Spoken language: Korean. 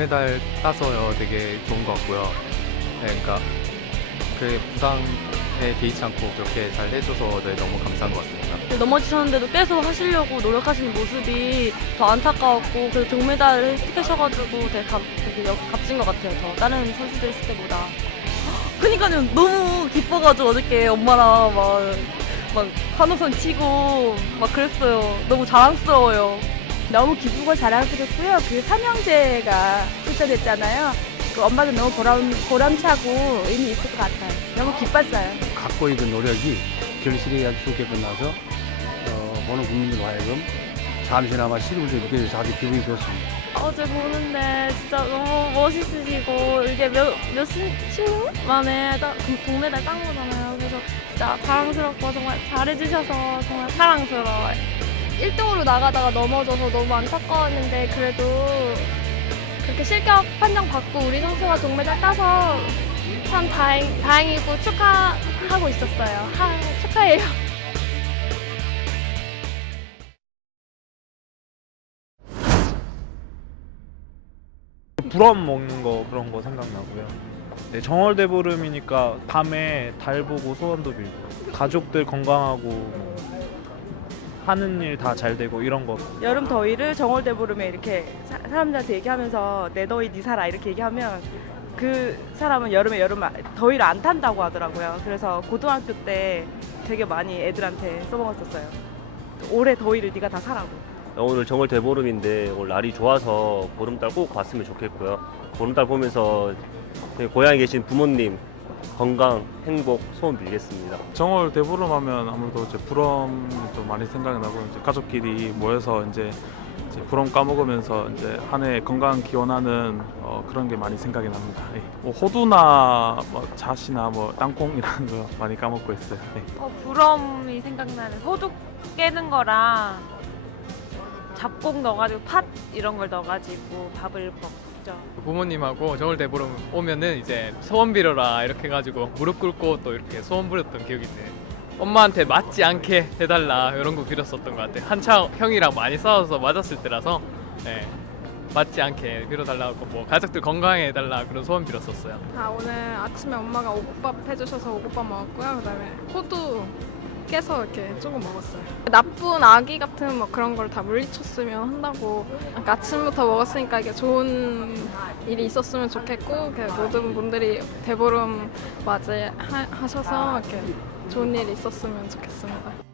동메달 따서 되게 좋은 것 같고요. 네, 그러니까 그 부상에 개의치 않고 그렇게 잘 해줘서 네, 너무 감사한 것 같습니다. 넘어지셨는데도 떼서 하시려고 노력하시는 모습이 더 안타까웠고 그 동메달을 획득하셔가지고 되게, 값, 값진 것 같아요. 더 다른 선수들 했을 때보다. 그니까요 너무 기뻐가지고 어저께 엄마랑 막, 막 환호성 치고 막 그랬어요. 너무 자랑스러워요. 너무 기쁘고 자랑스럽고요. 그 삼형제가 출전했잖아요. 그 엄마도 너무 보람, 보람차고 의미 있을 것 같아요. 너무 기뻤어요. 갖고 있는 노력이 결실이 아주 좋게 끝나서 어, 보는 국민들 하여금 잠시나마 시름을 좀 느껴서 아주 기분이 좋습니다. 어제 보는데 진짜 너무 멋있으시고 이게 몇, 몇 시, 10년 만에 딱그 동메달 딴 거잖아요. 그래서 진짜 자랑스럽고 정말 잘해주셔서 정말 사랑스러워요. 1등으로 나가다가 넘어져서 너무 안타까웠는데 그래도 그렇게 실격 판정 받고 우리 선수가 동메달 따서 참 다행, 다행이고 축하하고 있었어요. 하, 축하해요. 부럼 먹는 거 그런 거 생각나고요. 네, 정월대보름이니까 밤에 달 보고 소원도 빌고 가족들 건강하고 뭐 하는 일 다 잘 되고 이런 거 여름 더위를 정월대보름에 이렇게 사, 사람들한테 얘기하면서 내 더위 네 살아 이렇게 얘기하면 그 사람은 여름에 여름 아- 더위를 안 탄다고 하더라고요. 그래서 고등학교 때 되게 많이 애들한테 써먹었었어요. 올해 더위를 네가 다 사라고. 오늘 정월 대보름인데 오늘 날이 좋아서 보름달 꼭 봤으면 좋겠고요. 보름달 보면서 그 고향에 계신 부모님 건강, 행복 소원 빌겠습니다. 정월 대보름 하면 아무래도 이제 부럼이 또 많이 생각이 나고 이제 가족끼리 모여서 이제, 이제 부럼 까먹으면서 이제 한 해 건강 기원하는 어, 그런 게 많이 생각이 납니다. 예. 뭐 호두나 뭐 잣이나 뭐 땅콩 이런 거 많이 까먹고 있어요. 예. 어, 부럼이 생각나는 소독 깨는 거랑 잡곡 넣어가지고 팥 이런 걸 넣어가지고 밥을 먹 죠. 부모님하고 정월 대보름 오면은 이제 소원 빌어라 이렇게 해가지고 무릎 꿇고 또 이렇게 소원 부렸던 기억이 있네. 엄마한테 맞지 않게 해달라 이런 거 빌었었던 것 같아. 한창 형이랑 많이 싸워서 맞았을 때라서 예, 맞지 않게 빌어달라고 뭐 가족들 건강해 해달라 그런 소원 빌었었어요. 아, 오늘 아침에 엄마가 오곡밥 해주셔서 오곡밥 먹었고요. 그다음에 호두 깨서 이렇게 조금 먹었어요. 나쁜 아기 같은 뭐 그런 걸 다 물리쳤으면 한다고 아까 아침부터 먹었으니까 이게 좋은 일이 있었으면 좋겠고 그 모든 분들이 대보름 맞이하셔서 이렇게 좋은 일이 있었으면 좋겠습니다.